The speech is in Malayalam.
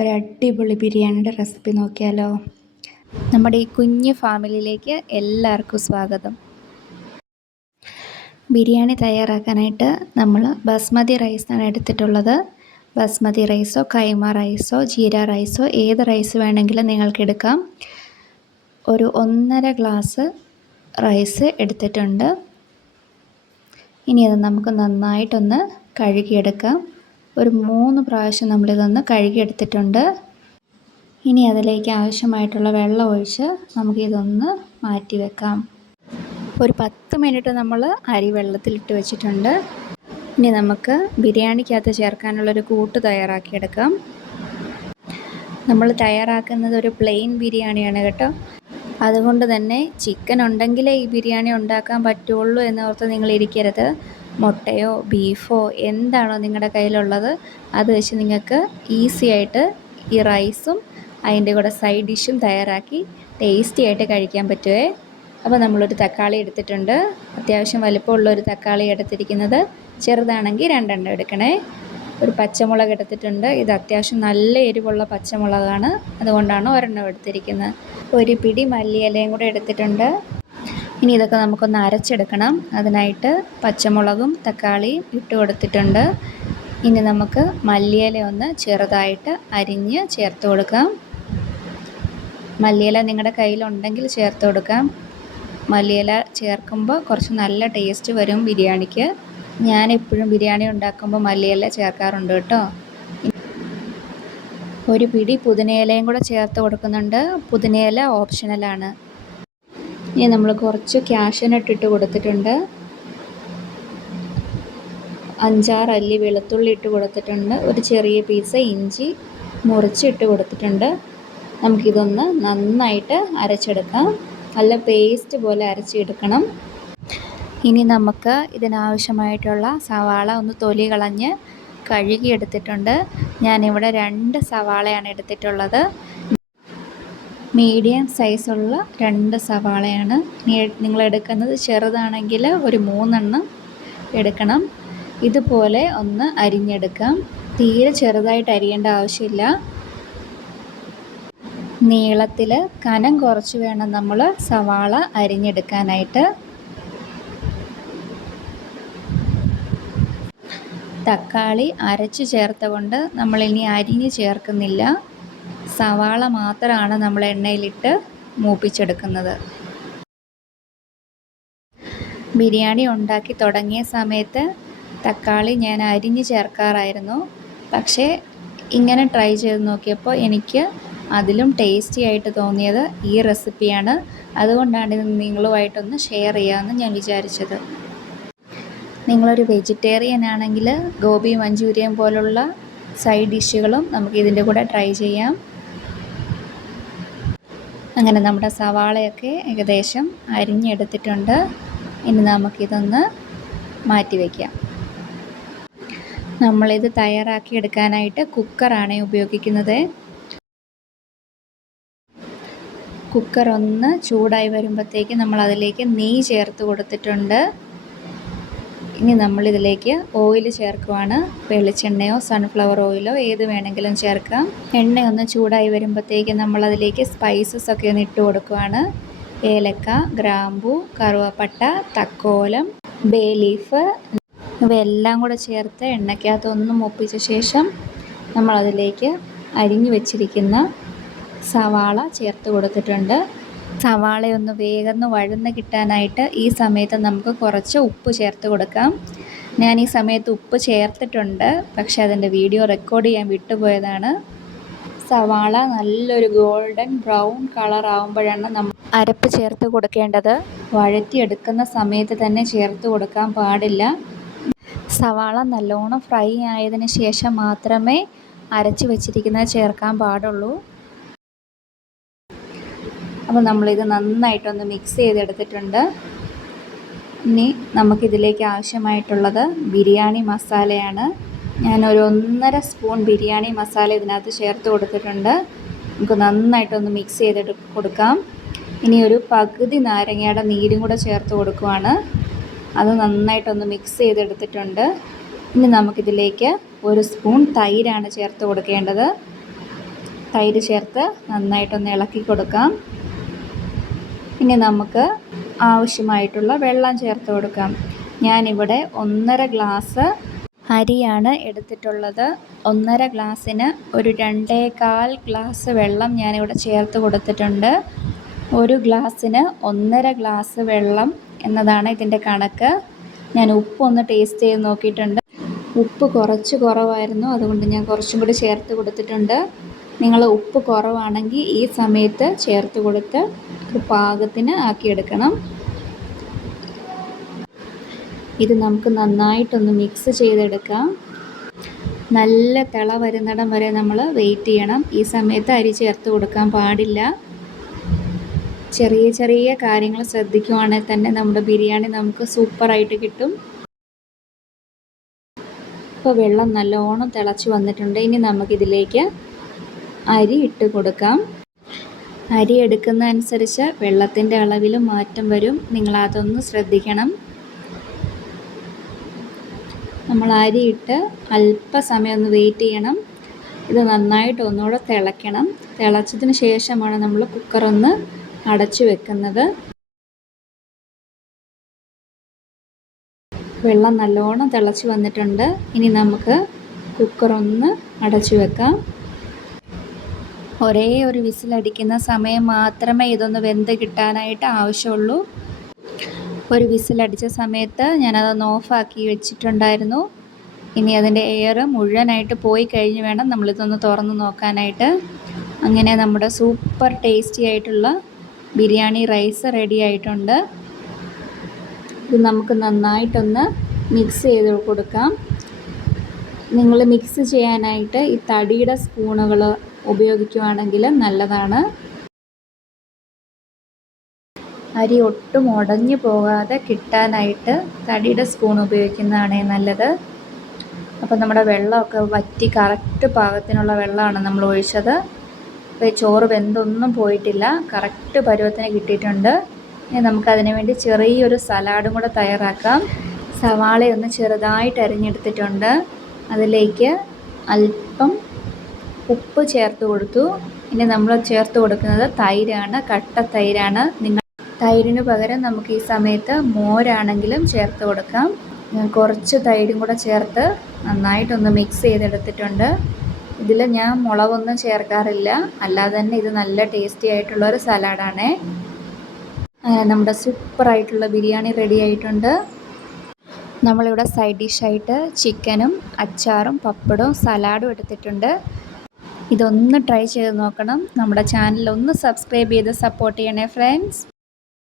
ഒരു അടിപൊളി ബിരിയാണിയുടെ റെസിപ്പി നോക്കിയാലോ? നമ്മുടെ ഈ കുഞ്ഞു ഫാമിലിയിലേക്ക് എല്ലാവർക്കും സ്വാഗതം. ബിരിയാണി തയ്യാറാക്കാനായിട്ട് നമ്മൾ ബസ്മതി റൈസാണ് എടുത്തിട്ടുള്ളത്. ബസ്മതി റൈസോ കൈമ റൈസോ ജീര റൈസോ ഏത് റൈസ് വേണമെങ്കിലും നിങ്ങൾക്ക് എടുക്കാം. ഒരു 1.5 ഗ്ലാസ് റൈസ് എടുത്തിട്ടുണ്ട്. ഇനി അത് നമുക്ക് നന്നായിട്ടൊന്ന് കഴുകിയെടുക്കാം. ഒരു 3 പ്രാവശ്യം നമ്മളിതൊന്ന് കഴുകിയെടുത്തിട്ടുണ്ട്. ഇനി അതിലേക്ക് ആവശ്യമായിട്ടുള്ള വെള്ളം ഒഴിച്ച് നമുക്കിതൊന്ന് മാറ്റി വെക്കാം. ഒരു 10 മിനിറ്റ് നമ്മൾ അരി വെള്ളത്തിലിട്ട് വെച്ചിട്ടുണ്ട്. ഇനി നമുക്ക് ബിരിയാണിക്കകത്ത് ചേർക്കാനുള്ളൊരു കൂട്ട് തയ്യാറാക്കിയെടുക്കാം. നമ്മൾ തയ്യാറാക്കുന്നത് ഒരു പ്ലെയിൻ ബിരിയാണിയാണ് കേട്ടോ. അതുകൊണ്ട് തന്നെ ചിക്കൻ ഉണ്ടെങ്കിലേ ഈ ബിരിയാണി ഉണ്ടാക്കാൻ പറ്റുള്ളൂ എന്നോർത്ത് നിങ്ങളിരിക്കരുത്. മുട്ടയോ ബീഫോ എന്താണോ നിങ്ങളുടെ കയ്യിലുള്ളത് അത് വെച്ച് നിങ്ങൾക്ക് ഈസി ആയിട്ട് ഈ റൈസും അതിൻ്റെ കൂടെ സൈഡ് ഡിഷും തയ്യാറാക്കി ടേസ്റ്റി ആയിട്ട് കഴിക്കാൻ പറ്റുമേ. അപ്പോൾ നമ്മളൊരു തക്കാളി എടുത്തിട്ടുണ്ട്. അത്യാവശ്യം വലിപ്പമുള്ളൊരു തക്കാളി എടുത്തിരിക്കുന്നത്. ചെറുതാണെങ്കിൽ 2 എണ്ണം എടുക്കണേ. ഒരു പച്ചമുളക് എടുത്തിട്ടുണ്ട്. ഇത് അത്യാവശ്യം നല്ല എരിവുള്ള പച്ചമുളകാണ്, അതുകൊണ്ടാണ് 1 എണ്ണം എടുത്തിരിക്കുന്നത്. ഒരു പിടി മല്ലിയിലയും കൂടെ എടുത്തിട്ടുണ്ട്. ഇനി ഇതൊക്കെ നമുക്കൊന്ന് അരച്ചെടുക്കണം. അതിനായിട്ട് പച്ചമുളകും തക്കാളിയും ഇട്ട് കൊടുത്തിട്ടുണ്ട്. ഇനി നമുക്ക് മല്ലിയില ഒന്ന് ചെറുതായിട്ട് അരിഞ്ഞ് ചേർത്ത് കൊടുക്കാം. മല്ലിയില നിങ്ങളുടെ കയ്യിലുണ്ടെങ്കിൽ ചേർത്ത് കൊടുക്കാം. മല്ലിയില ചേർക്കുമ്പോൾ കുറച്ച് നല്ല ടേസ്റ്റ് വരും ബിരിയാണിക്ക്. ഞാനെപ്പോഴും ബിരിയാണി ഉണ്ടാക്കുമ്പോൾ മല്ലിയില ചേർക്കാറുണ്ട് കേട്ടോ. ഒരു പിടി പുതിനയിലയും കൂടെ ചേർത്ത് കൊടുക്കുന്നുണ്ട്. പുതിനയില ഓപ്ഷണലാണ്. ഇനി നമ്മൾ കുറച്ച് കാഷ്യൂനട്ട് ഇട്ട് കൊടുത്തിട്ടുണ്ട്. 5-6 അല്ലി വെളുത്തുള്ളി ഇട്ട് കൊടുത്തിട്ടുണ്ട്. ഒരു ചെറിയ പീസ് ഇഞ്ചി മുറിച്ച് ഇട്ട് കൊടുത്തിട്ടുണ്ട്. നമുക്കിതൊന്ന് നന്നായിട്ട് അരച്ചെടുക്കാം. നല്ല പേസ്റ്റ് പോലെ അരച്ചെടുക്കണം. ഇനി നമുക്ക് ഇതിനാവശ്യമായിട്ടുള്ള സവാള ഒന്ന് തൊലി കളഞ്ഞ് കഴുകിയെടുത്തിട്ടുണ്ട്. ഞാനിവിടെ 2 സവാളയാണ് എടുത്തിട്ടുള്ളത്. മീഡിയം സൈസുള്ള 2 സവാളയാണ്. നിങ്ങൾ എടുക്കുന്നത് ചെറുതാണെങ്കിൽ ഒരു 3 എണ്ണം എടുക്കണം. ഇതുപോലെ ഒന്ന് അരിഞ്ഞെടുക്കാം. തീരെ ചെറുതായിട്ട് അരിയേണ്ട ആവശ്യമില്ല. നീളത്തിൽ കനം കുറച്ച് വേണം നമ്മൾ സവാള അരിഞ്ഞെടുക്കാനായിട്ട്. തക്കാളി അരച്ച് ചേർത്ത കൊണ്ട് നമ്മളിനി അരിഞ്ഞ് ചേർക്കുന്നില്ല. സവാള മാത്രമാണ് നമ്മൾ എണ്ണയിലിട്ട് മൂപ്പിച്ചെടുക്കുന്നത്. ബിരിയാണി ഉണ്ടാക്കി തുടങ്ങിയ സമയത്ത് തക്കാളി ഞാൻ അരിഞ്ഞ് ചേർക്കാറായിരുന്നു. പക്ഷേ ഇങ്ങനെ ട്രൈ ചെയ്ത് നോക്കിയപ്പോൾ എനിക്ക് അതിലും ടേസ്റ്റി ആയിട്ട് തോന്നിയത് ഈ റെസിപ്പിയാണ്. അതുകൊണ്ടാണ് ഇത് നിങ്ങളുമായിട്ടൊന്ന് ഷെയർ ചെയ്യാമെന്ന് ഞാൻ വിചാരിച്ചത്. നിങ്ങളൊരു വെജിറ്റേറിയൻ ആണെങ്കിൽ ഗോബി മഞ്ചൂരിയൻ പോലുള്ള സൈഡ് ഡിഷുകളും നമുക്ക് ഇതിൻ്റെ കൂടെ ട്രൈ ചെയ്യാം. അങ്ങനെ നമ്മുടെ സവാളയൊക്കെ ഏകദേശം അരിഞ്ഞെടുത്തിട്ടുണ്ട്. ഇനി നമുക്കിതൊന്ന് മാറ്റി വയ്ക്കാം. നമ്മളിത് തയ്യാറാക്കി എടുക്കാനായിട്ട് കുക്കറാണ് ഉപയോഗിക്കുന്നത്. കുക്കർ ഒന്ന് ചൂടായി വരുമ്പോഴത്തേക്ക് നമ്മൾ അതിലേക്ക് നെയ്യ് ചേർത്ത് കൊടുത്തിട്ടുണ്ട്. ഇനി നമ്മളിതിലേക്ക് ഓയിൽ ചേർക്കുവാണ്. വെളിച്ചെണ്ണയോ സൺഫ്ലവർ ഓയിലോ ഏത് വേണമെങ്കിലും ചേർക്കാം. എണ്ണ ഒന്ന് ചൂടായി വരുമ്പോഴത്തേക്ക് നമ്മളതിലേക്ക് സ്പൈസസ് ഒക്കെ ഒന്ന് ഇട്ട് കൊടുക്കുവാണ്. ഏലക്ക, ഗ്രാമ്പൂ, കറുവപ്പട്ട, തക്കോലം, ബേ ലീഫ് ഇവയെല്ലാം കൂടെ ചേർത്ത് എണ്ണയ്ക്കകത്ത് ഒന്ന് മൂപ്പിച്ച ശേഷം നമ്മളതിലേക്ക് അരിഞ്ഞു വെച്ചിരിക്കുന്ന സവാള ചേർത്ത് കൊടുത്തിട്ടുണ്ട്. സവാളയൊന്ന് വേഗം വഴന്ന് കിട്ടാനായിട്ട് ഈ സമയത്ത് നമുക്ക് കുറച്ച് ഉപ്പ് ചേർത്ത് കൊടുക്കാം. ഞാൻ ഈ സമയത്ത് ഉപ്പ് ചേർത്തിട്ടുണ്ട്, പക്ഷേ അതിൻ്റെ വീഡിയോ റെക്കോർഡ് ചെയ്യാൻ വിട്ടുപോയതാണ്. സവാള നല്ലൊരു ഗോൾഡൻ ബ്രൗൺ കളർ ആകുമ്പോഴാണ് നമ്മൾ അരപ്പ് ചേർത്ത് കൊടുക്കേണ്ടത്. വഴറ്റിയെടുക്കുന്ന സമയത്ത് തന്നെ ചേർത്ത് കൊടുക്കാൻ പാടില്ല. സവാള നല്ലോണം ഫ്രൈ ആയതിന് ശേഷം മാത്രമേ അരച്ച് വെച്ചിരിക്കുന്നത് ചേർക്കാൻ പാടുള്ളൂ. അപ്പോൾ നമ്മളിത് നന്നായിട്ടൊന്ന് മിക്സ് ചെയ്തെടുത്തിട്ടുണ്ട്. ഇനി നമുക്കിതിലേക്ക് ആവശ്യമായിട്ടുള്ളത് ബിരിയാണി മസാലയാണ്. ഞാനൊരു 1.5 സ്പൂൺ ബിരിയാണി മസാല ഇതിനകത്ത് ചേർത്ത് കൊടുത്തിട്ടുണ്ട്. നമുക്ക് നന്നായിട്ടൊന്ന് മിക്സ് ചെയ്ത് കൊടുക്കാം. ഇനി ഒരു പകുതി നാരങ്ങയുടെ നീരും കൂടെ ചേർത്ത് കൊടുക്കുവാണ്. അത് നന്നായിട്ടൊന്ന് മിക്സ് ചെയ്തെടുത്തിട്ടുണ്ട്. ഇനി നമുക്കിതിലേക്ക് 1 സ്പൂൺ തൈരാണ് ചേർത്ത് കൊടുക്കേണ്ടത്. തൈര് ചേർത്ത് നന്നായിട്ടൊന്ന് ഇളക്കി കൊടുക്കാം. ഇനി നമുക്ക് ആവശ്യമായിട്ടുള്ള വെള്ളം ചേർത്ത് കൊടുക്കാം. ഞാനിവിടെ 1.5 ഗ്ലാസ് അരിയാണ് എടുത്തിട്ടുള്ളത്. 1.5 ഗ്ലാസ്സിന് ഒരു 2.25 ഗ്ലാസ് വെള്ളം ഞാനിവിടെ ചേർത്ത് കൊടുത്തിട്ടുണ്ട്. 1 ഗ്ലാസ്സിന് 1.5 ഗ്ലാസ് വെള്ളം എന്നതാണ് ഇതിൻ്റെ കണക്ക്. ഞാൻ ഉപ്പൊന്ന് ടേസ്റ്റ് ചെയ്ത് നോക്കിയിട്ടുണ്ട്. ഉപ്പ് കുറച്ച് കുറവായിരുന്നു, അതുകൊണ്ട് ഞാൻ കുറച്ചും കൂടി ചേർത്ത് കൊടുത്തിട്ടുണ്ട്. നിങ്ങൾ ഉപ്പ് കുറവാണെങ്കിൽ ഈ സമയത്ത് ചേർത്ത് കൊടുത്ത് പാകത്തിന് ആക്കിയെടുക്കണം. ഇത് നമുക്ക് നന്നായിട്ടൊന്ന് മിക്സ് ചെയ്തെടുക്കാം. നല്ല തിള വരുന്നിടം വരെ നമ്മൾ വെയിറ്റ് ചെയ്യണം. ഈ സമയത്ത് അരി ചേർത്ത് കൊടുക്കാൻ പാടില്ല. ചെറിയ ചെറിയ കാര്യങ്ങൾ ശ്രദ്ധിക്കുവാണെങ്കിൽ തന്നെ നമ്മുടെ ബിരിയാണി നമുക്ക് സൂപ്പറായിട്ട് കിട്ടും. ഇപ്പോൾ വെള്ളം നല്ലോണം തിളച്ച് വന്നിട്ടുണ്ട്. ഇനി നമുക്കിതിലേക്ക് അരി ഇട്ട് കൊടുക്കാം. അരി എടുക്കുന്ന അനുസരിച്ച് വെള്ളത്തിൻ്റെ അളവിൽ മാറ്റം വരും. നിങ്ങളതൊന്ന് ശ്രദ്ധിക്കണം. നമ്മൾ അരിയിട്ട് അല്പസമയം ഒന്ന് വെയിറ്റ് ചെയ്യണം. ഇത് നന്നായിട്ട് ഒന്നുകൂടെ തിളയ്ക്കണം. തിളച്ചതിന് ശേഷമാണ് നമ്മൾ കുക്കറൊന്ന് അടച്ചു വെക്കുന്നത്. വെള്ളം നല്ലോണം തിളച്ച് വന്നിട്ടുണ്ട്. ഇനി നമുക്ക് കുക്കറൊന്ന് അടച്ചു വെക്കാം. ഒരേ ഒരു വിസിലടിക്കുന്ന സമയം മാത്രമേ ഇതൊന്ന് വെന്ത് കിട്ടാനായിട്ട് ആവശ്യമുള്ളൂ. ഒരു വിസിലടിച്ച സമയത്ത് ഞാനതൊന്ന് ഓഫാക്കി വെച്ചിട്ടുണ്ടായിരുന്നു. ഇനി അതിൻ്റെ എയർ മുഴുവനായിട്ട് പോയി കഴിഞ്ഞ് വേണം നമ്മളിതൊന്ന് തുറന്ന് നോക്കാനായിട്ട്. അങ്ങനെ നമ്മുടെ സൂപ്പർ ടേസ്റ്റി ആയിട്ടുള്ള ബിരിയാണി റൈസ് റെഡി ആയിട്ടുണ്ട്. ഇത് നമുക്ക് നന്നായിട്ടൊന്ന് മിക്സ് ചെയ്ത് കൊടുക്കാം. നിങ്ങൾ മിക്സ് ചെയ്യാനായിട്ട് ഈ തടിയുടെ സ്പൂണുകൾ ഉപയോഗിക്കുകയാണെങ്കിൽ നല്ലതാണ്. അരി ഒട്ടും ഉടഞ്ഞു പോകാതെ കിട്ടാനായിട്ട് തടിയുടെ സ്പൂൺ ഉപയോഗിക്കുന്നതാണ് നല്ലത്. അപ്പോൾ നമ്മുടെ വെള്ളമൊക്കെ വറ്റി കറക്റ്റ് പാകത്തിനുള്ള വെള്ളമാണ് നമ്മൾ ഒഴിച്ചത്. അപ്പോൾ ഈ ചോറ് വെന്തൊന്നും പോയിട്ടില്ല, കറക്റ്റ് പരുവത്തിന് കിട്ടിയിട്ടുണ്ട്. ഇനി നമുക്കതിന് വേണ്ടി ചെറിയൊരു സലാഡും കൂടെ തയ്യാറാക്കാം. സവാളയൊന്ന് ചെറുതായിട്ട് അരിഞ്ഞെടുത്തിട്ടുണ്ട്. അതിലേക്ക് അല്പം ഉപ്പ് ചേർത്ത് കൊടുത്തു. ഇനി നമ്മൾ ചേർത്ത് കൊടുക്കുന്നത് തൈരാണ്, കട്ട തൈരാണ്. തൈരിന് പകരം നമുക്ക് ഈ സമയത്ത് മോരാണെങ്കിലും ചേർത്ത് കൊടുക്കാം. ഞാൻ കുറച്ച് തൈരും കൂടെ ചേർത്ത് നന്നായിട്ടൊന്ന് മിക്സ് ചെയ്തെടുത്തിട്ടുണ്ട്. ഇതിൽ ഞാൻ മുളകൊന്നും ചേർക്കാറില്ല, അല്ലാതെ തന്നെ ഇത് നല്ല ടേസ്റ്റി ആയിട്ടുള്ളൊരു സലാഡാണ്. അങ്ങനെ നമ്മുടെ സൂപ്പറായിട്ടുള്ള ബിരിയാണി റെഡി ആയിട്ടുണ്ട്. നമ്മളിവിടെ സൈഡ് ഡിഷായിട്ട് ചിക്കനും അച്ചാറും പപ്പടവും സലാഡും എടുത്തിട്ടുണ്ട്. ഇതൊന്ന് ട്രൈ ചെയ്ത് നോക്കണം. നമ്മുടെ ചാനൽ ഒന്ന് സബ്സ്ക്രൈബ് ചെയ്ത് സപ്പോർട്ട് ചെയ്യണേ ഫ്രണ്ട്സ്.